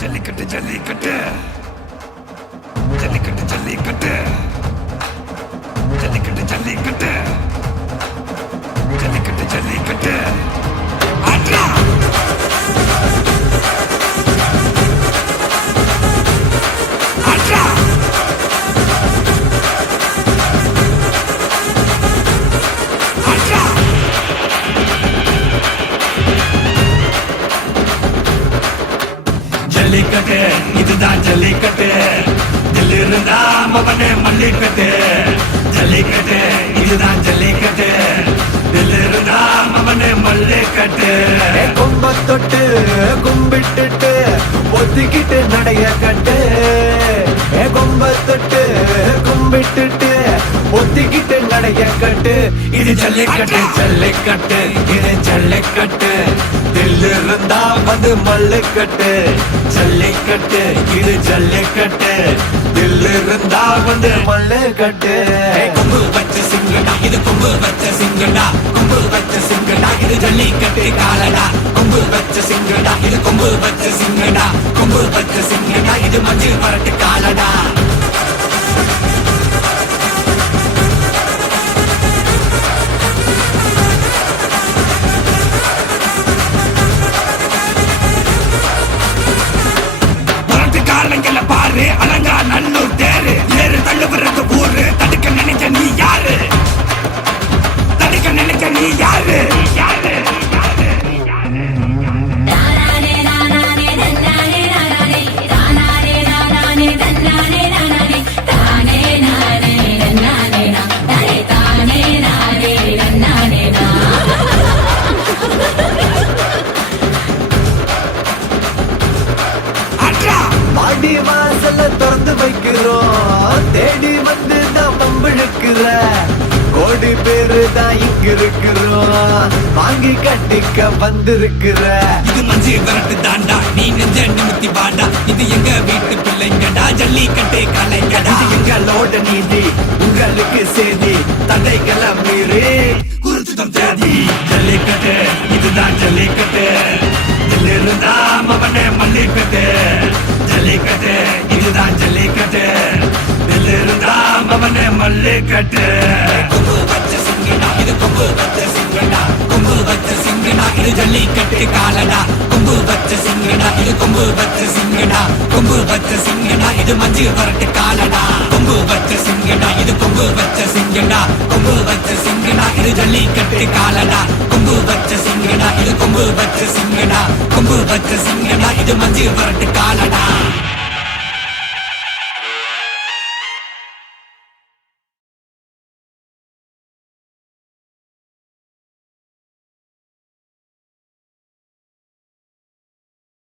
ஜல்லிக்கட்டு ஜல்லிக்கட்டு ஜல்லிக்கட்டு ஜல்லிக்கட்டு ஜல்லிக்கட்டு ஜல்லிக்கட்டு ஜல்லிக்கட்டு ஜல்லிக்கட்டு ஆட்ரா ஆட்ரா ஆட்ரா ஜல்லிக்கட்டு இதுதான் ஜல்லிக்கட்டு தில் இருந்தா மவனே மல்லிக்கட்டு ஜல்லிக்கட்டு இதுதான் ஜல்லிக்கட்டு தில் இருந்தா மவனே மல்லிக்கட்டு கொம்ப தொட்டு கும்பிட்டுட்டு ஒத்திக்கிட்டு நடைய கட்டு கொம்ப தொட்டு கும்பிட்டுட்டு ஒத்திக்கிட்டு நடைய கட்டு இது ஜல்லிக்கட்டு ஜல்லிக்கட்டு இது ஜல்லிக்கட்டு தில் இருந்தா வந்து மல்லுக்கட்டு ஜல்லிக்கட்டு இது ஜல்லிக்கட்டு தில் இருந்தா வந்து மல்லுக்கட்டு கொம்பு வச்ச சிங்கடா இது கொம்பு வச்ச சிங்கடா கொம்பு வச்ச சிங்கடா இது ஜல்லிக்கட்டு காலடா கொம்பு வச்ச சிங்கடா இது கொம்பு வச்ச சிங்கடா கொம்பு வச்ச சிங்கடா இது மஞ்சள் பரட்டு காலடா காலங்கள பாரு அலங்கா நல்லூர் தேரு ஏறு தள்ளுவரது ஊரு தடுக்க நினைக்க நீ யாரு தடுக்க நினைக்க நீ யாரு யாரு பாடி வாசல திறந்து வைக்கிறோம் தேடி வந்து தான் பம்பிழுக்கிற கோடி பேரு தான் இங்க இருக்கிறோம் வாங்கி கட்டிக்க வந்திருக்கிற இது மஞ்சி விரட்டு தாண்டா நீ நெஞ்ச நிமித்தி வாடா இது எங்க வீட்டு பிள்ளைங்கடா ஜல்லிக்கட்டு கலைங்கடா இது எங்களோட நீதி உங்களுக்கு செய்தி தடைகளை மீறி குறிச்சுதம் தேதி ஜல்லிக்கட்டு இதுதான் ஜல்லிக்கட்டு இதில் இருந்தா மவனே மல்லிக்கட்டு ஜல்லிக்கட்டு இதுதான் ஜல்லிக்கட்டு இதில் இருந்தா மவனே மல்லிக்கட்டு கொம்பு வச்ச சிங்கடா இது கொம்பு வச்ச சிங்கடா கொம்பு வச்ச சிங்கடா இது ஜல்லிக்கட்டு காலடா கொம்பு வச்ச சிங்கடா இது கொம்பு வச்ச சிங்கடா கொம்பு வச்ச சிங்கடா இது மஞ்சு வரட்டு காலடா கொம்பு வச்ச சிங்கடா இது கொம்பு வச்ச சிங்கடா கொம்பு வச்ச சிங்கடா இது ஜல்லிக்கட்டு காலடா கொம்பு வச்ச சிங்கடா இது கொம்பு வச்ச சிங்கடா கொம்பு வச்ச சிங்கடா இது மஞ்சு வரட்டு காலடா